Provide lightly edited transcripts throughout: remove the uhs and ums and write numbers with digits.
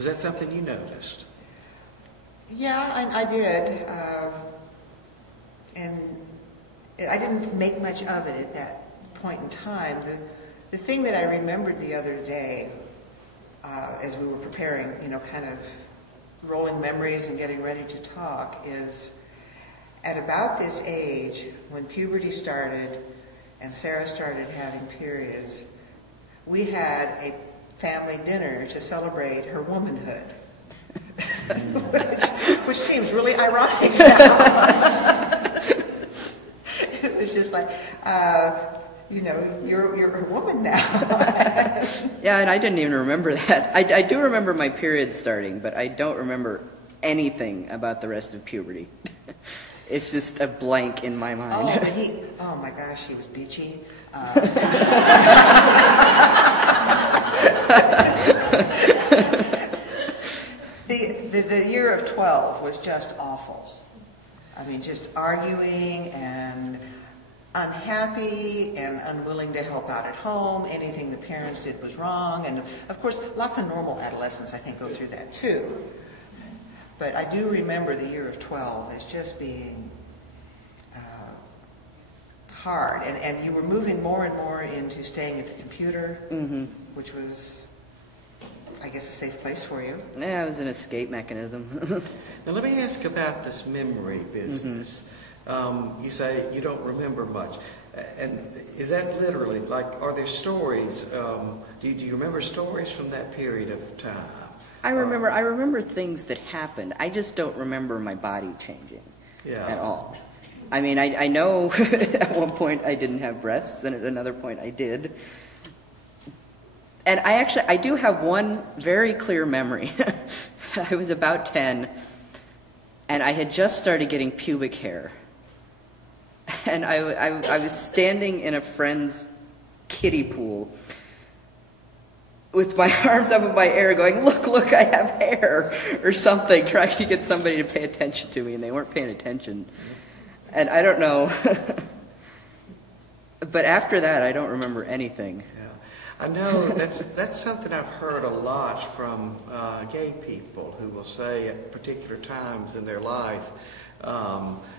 Was that something you noticed? Yeah, I did. And I didn't make much of it at that point in time. The thing that I remembered the other day, as we were preparing, kind of rolling memories and getting ready to talk, is at about this age, when puberty started and Sarah started having periods, we had a family dinner to celebrate her womanhood, which seems really ironic now. It was just like, you're a woman now. Yeah, and I didn't even remember that. I do remember my period starting, but I don't remember anything about the rest of puberty. It's just a blank in my mind. Oh my gosh, he was beachy. The year of 12 was just awful. I mean, just arguing and unhappy and unwilling to help out at home. Anything the parents did was wrong. And of course, lots of normal adolescents, I think, go through that too. But I do remember the year of 12 as just being hard. And you were moving more and more into staying at the computer, which was, I guess, a safe place for you. Yeah, it was an escape mechanism. Now let me ask about this memory business. You say you don't remember much. And is that literally, like, are there stories? Do you remember stories from that period of time? I remember things that happened. I just don't remember my body changing at all. I mean, I know at one point I didn't have breasts, and at another point I did. And I do have one very clear memory. I was about 10, and I had just started getting pubic hair. And I was standing in a friend's kiddie pool with my arms up in my air going, look, I have hair, or something, trying to get somebody to pay attention to me, and they weren't paying attention. And I don't know. But after that, I don't remember anything. I know that's something I've heard a lot from gay people who will say at particular times in their life,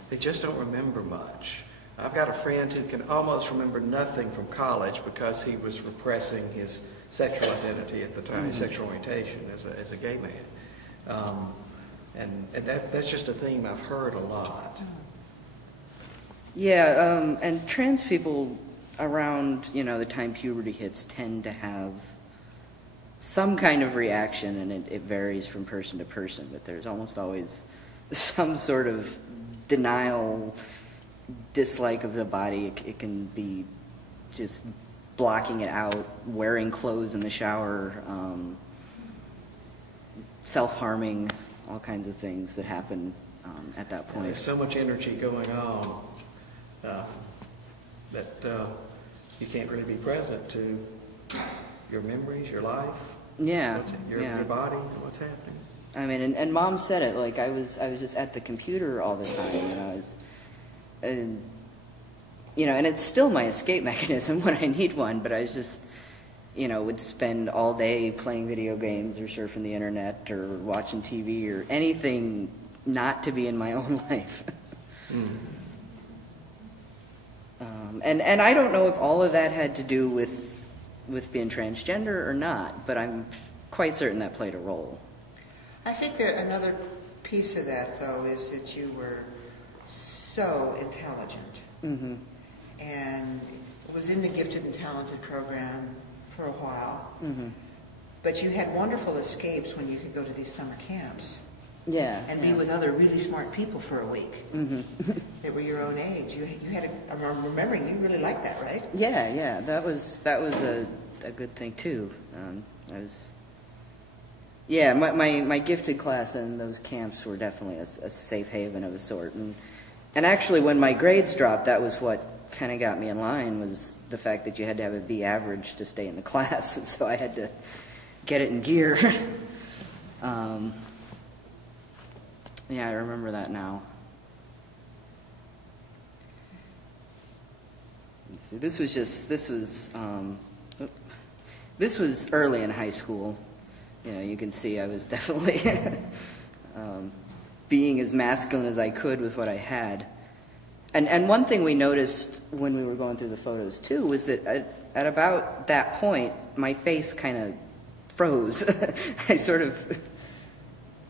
they just don't remember much. I've got a friend who can almost remember nothing from college because he was repressing his sexual identity at the time, his sexual orientation as a gay man. And that's just a theme I've heard a lot. Yeah, and trans people around, the time puberty hits tend to have some kind of reaction, and it varies from person to person, but there's almost always some sort of denial, dislike of the body. It can be just blocking it out, wearing clothes in the shower, self-harming, all kinds of things that happen at that point. There's so much energy going on that you can't really be present to your memories, your life, your body, what's happening. I mean, and Mom said it, like I was just at the computer all the time, and it's still my escape mechanism when I need one, but I was just, would spend all day playing video games or surfing the internet or watching TV or anything not to be in my own life. And I don't know if all of that had to do with being transgender or not, but I'm quite certain that played a role. I think that another piece of that, though, is that you were so intelligent and was in the gifted and talented program for a while. But you had wonderful escapes when you could go to these summer camps. And be with other really smart people for a week that were your own age. You had I'm remembering you really liked that, right? Yeah. That was a good thing too. My gifted class and those camps were definitely a safe haven of a sort. And actually, when my grades dropped, that was what kind of got me in line, was the fact that you had to have a B average to stay in the class, and so I had to get it in gear. Yeah, I remember that now. Let's see, this was early in high school. You know, you can see I was definitely being as masculine as I could with what I had. And one thing we noticed when we were going through the photos too was that at about that point, my face kind of froze.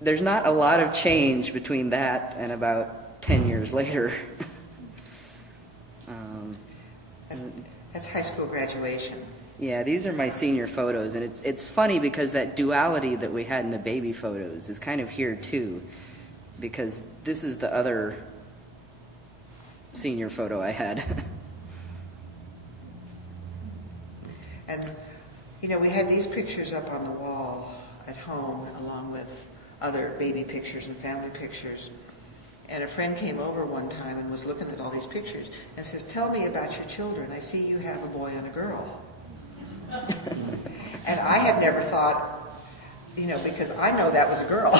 There's not a lot of change between that and about 10 years later. That's high school graduation. Yeah, these are my senior photos, and it's funny because that duality that we had in the baby photos is kind of here too, because this is the other senior photo I had. And, you know, we had these pictures up on the wall at home along with other baby pictures and family pictures. And a friend came over one time and was looking at all these pictures and says, "Tell me about your children. I see you have a boy and a girl." And I had never thought, you know, because I know that was a girl.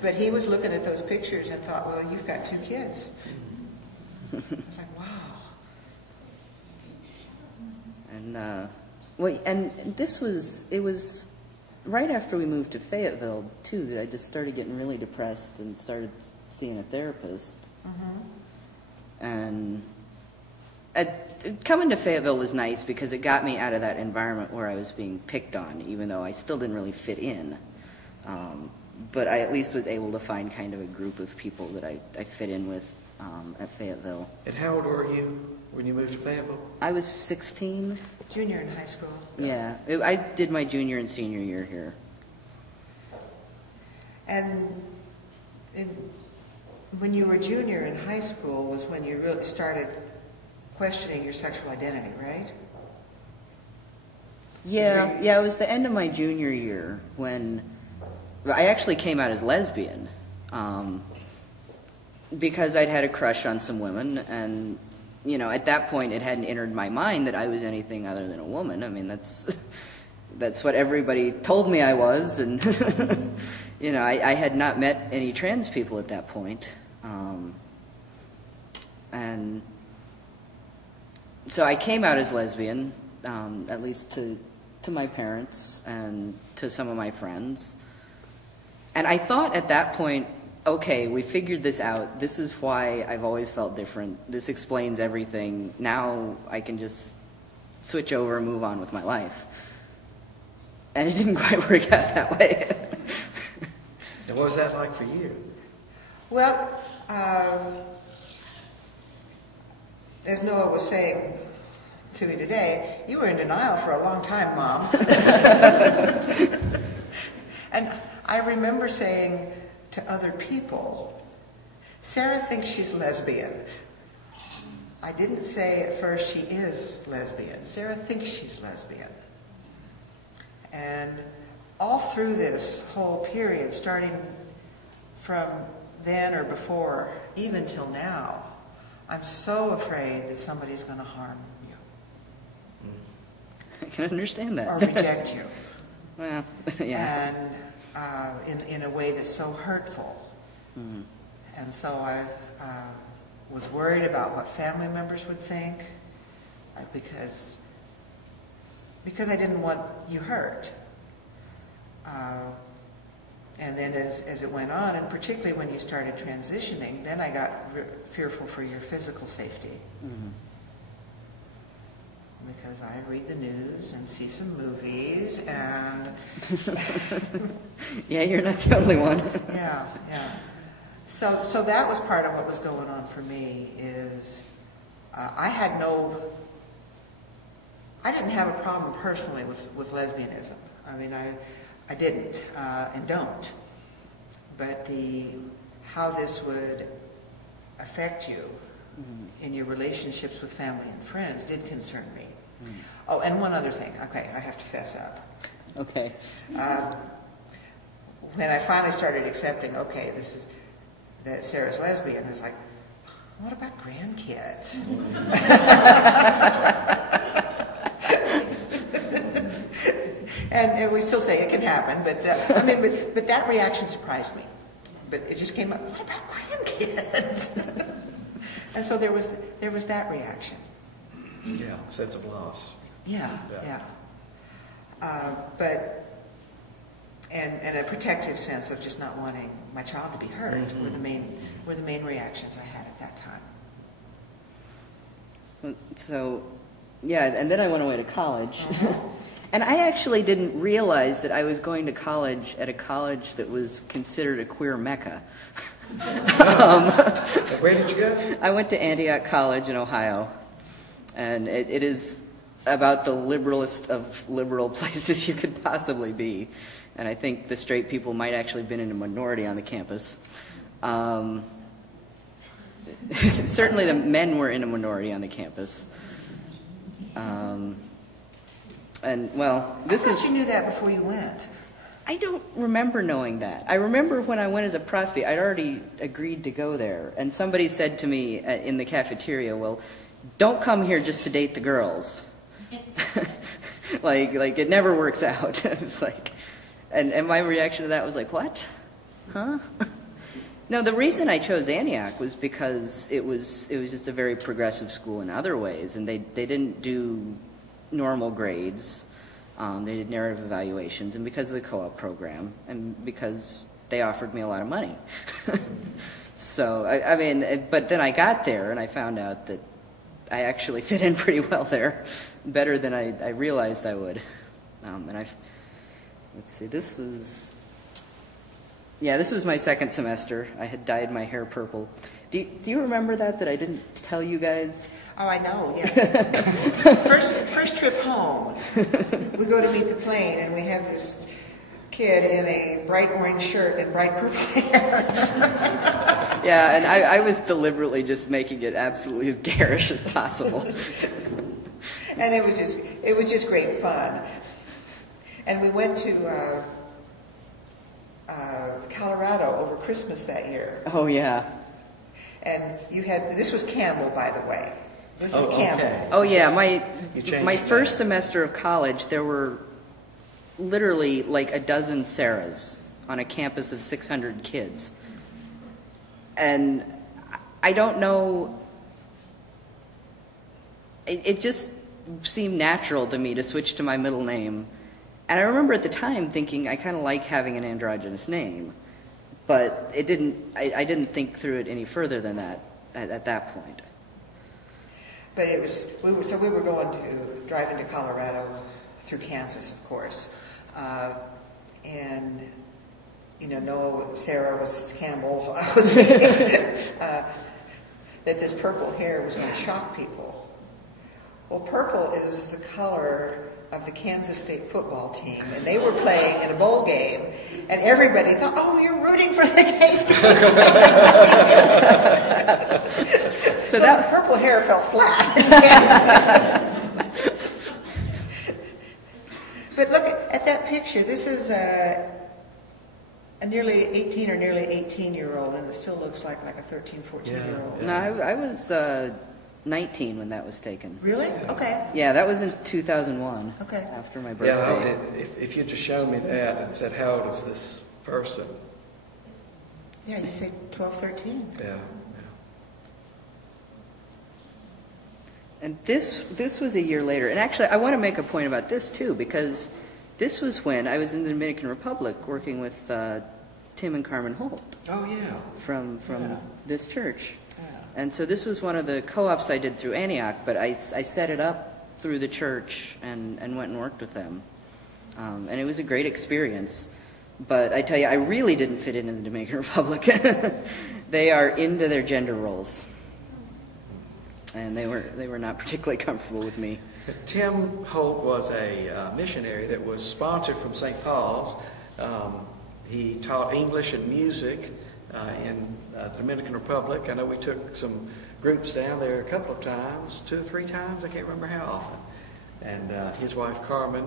But he was looking at those pictures and thought, well, you've got 2 kids. It's like, wow. And it was right after we moved to Fayetteville too that I just started getting really depressed and started seeing a therapist. And coming to Fayetteville was nice because it got me out of that environment where I was being picked on, even though I still didn't really fit in. But I at least was able to find kind of a group of people that I fit in with at Fayetteville. And how old were you when you moved to Fayetteville? I was 16. Junior in high school. Yeah, I did my junior and senior year here. And when you were junior in high school was when you really started questioning your sexual identity, right? Yeah, it was the end of my junior year when I actually came out as lesbian because I'd had a crush on some women, and you know, at that point it hadn't entered my mind that I was anything other than a woman. I mean, that's what everybody told me I was, and you know, I had not met any trans people at that point. And so I came out as lesbian, at least to my parents and to some of my friends. And I thought at that point, okay, we figured this out. This is why I've always felt different. This explains everything. Now I can just switch over and move on with my life. And it didn't quite work out that way. And what was that like for you? Well, as Noah was saying to me today, you were in denial for a long time, Mom. And I remember saying to other people, Sarah thinks she's lesbian. I didn't say at first she is lesbian. Sarah thinks she's lesbian. And all through this whole period, starting from then or before, even till now, I'm so afraid that somebody's going to harm you. I can understand that. Or reject you. Well, yeah. And in a way that's so hurtful. Mm-hmm. And so I was worried about what family members would think because I didn't want you hurt. And then as it went on, and particularly when you started transitioning, then I got fearful for your physical safety. Mm-hmm. Because I read the news and see some movies and... Yeah, you're not the only one. Yeah. So that was part of what was going on for me is I didn't have a problem personally with lesbianism. I mean, I didn't and don't. But how this would affect you in your relationships with family and friends did concern me. Oh, and one other thing. Okay, I have to fess up. Okay. When I finally started accepting, okay, that Sarah's lesbian, I was like, what about grandkids? and we still say it can happen, but but that reaction surprised me. But it just came up. What about grandkids? And so there was that reaction. Yeah, sense of loss. Yeah. But and a protective sense of just not wanting my child to be hurt were the main reactions I had at that time. So, yeah, and then I went away to college. And I actually didn't realize that I was going to college at a college that was considered a queer mecca. Where did you go? I went to Antioch College in Ohio, and it is about the liberalest of liberal places you could possibly be. And I think the straight people might actually have been in a minority on the campus. Certainly the men were in a minority on the campus. And, well, this is... you knew that before you went. I don't remember knowing that. I remember when I went as a prospect, I'd already agreed to go there. And somebody said to me in the cafeteria, well, don't come here just to date the girls. like it never works out. It's like, and my reaction to that was like, what? Huh? No, the reason I chose Antioch was because it was just a very progressive school in other ways, and they didn't do normal grades. They did narrative evaluations, and because of the co-op program, and because they offered me a lot of money. So, I mean, but then I got there, and I found out that I actually fit in pretty well there, better than I realized I would. Let's see, this was my second semester. I had dyed my hair purple. Do you remember that I didn't tell you guys? Oh, I know, yeah. First trip home, we go to meet the plane, and we have this kid in a bright orange shirt and bright purple hair. Yeah, and I was deliberately just making it absolutely as garish as possible. And it was just great fun. And we went to Colorado over Christmas that year. Oh, yeah. And this was Campbell, by the way. This is Campbell. Okay. Oh, yeah, my first semester of college, there were literally like a dozen Sarahs on a campus of 600 kids. And I don't know, it just seemed natural to me to switch to my middle name. And I remember at the time thinking I kind of like having an androgynous name, but I didn't think through it any further than that at that point. But it was just, we were driving to Colorado through Kansas, of course. And, Noah, Sarah was Campbell. I was that this purple hair was going to shock people. Well, purple is the color of the Kansas State football team, and they were playing in a bowl game, and everybody thought, oh, you're rooting for the K-State team. So that purple hair fell flat. But look at that picture. This is a nearly 18 or nearly 18-year-old, and it still looks like a 13, 14-year-old. Yeah. No, I was 19 when that was taken. Really? Okay. Yeah, that was in 2001. Okay. After my birthday. Yeah, if you'd just shown me that and said, how old is this person? Yeah, you'd say 12, 13. Yeah. And this was a year later. And actually, I want to make a point about this, too, because this was when I was in the Dominican Republic working with Tim and Carmen Holt. Oh, yeah. From this church. Yeah. And so this was one of the co-ops I did through Antioch, but I set it up through the church and went and worked with them. And it was a great experience. But I tell you, I really didn't fit in the Dominican Republic. They are into their gender roles. And they were not particularly comfortable with me. Tim Holt was a missionary that was sponsored from St. Paul's. He taught English and music in the Dominican Republic. I know we took some groups down there a couple of times, 2 or 3 times, I can't remember how often. And his wife Carmen,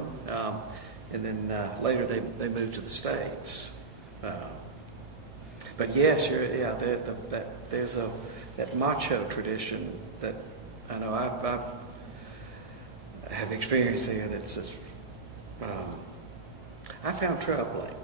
and then later they moved to the States. But yes, there's that macho tradition that I know I have experienced there that's just, I found troubling.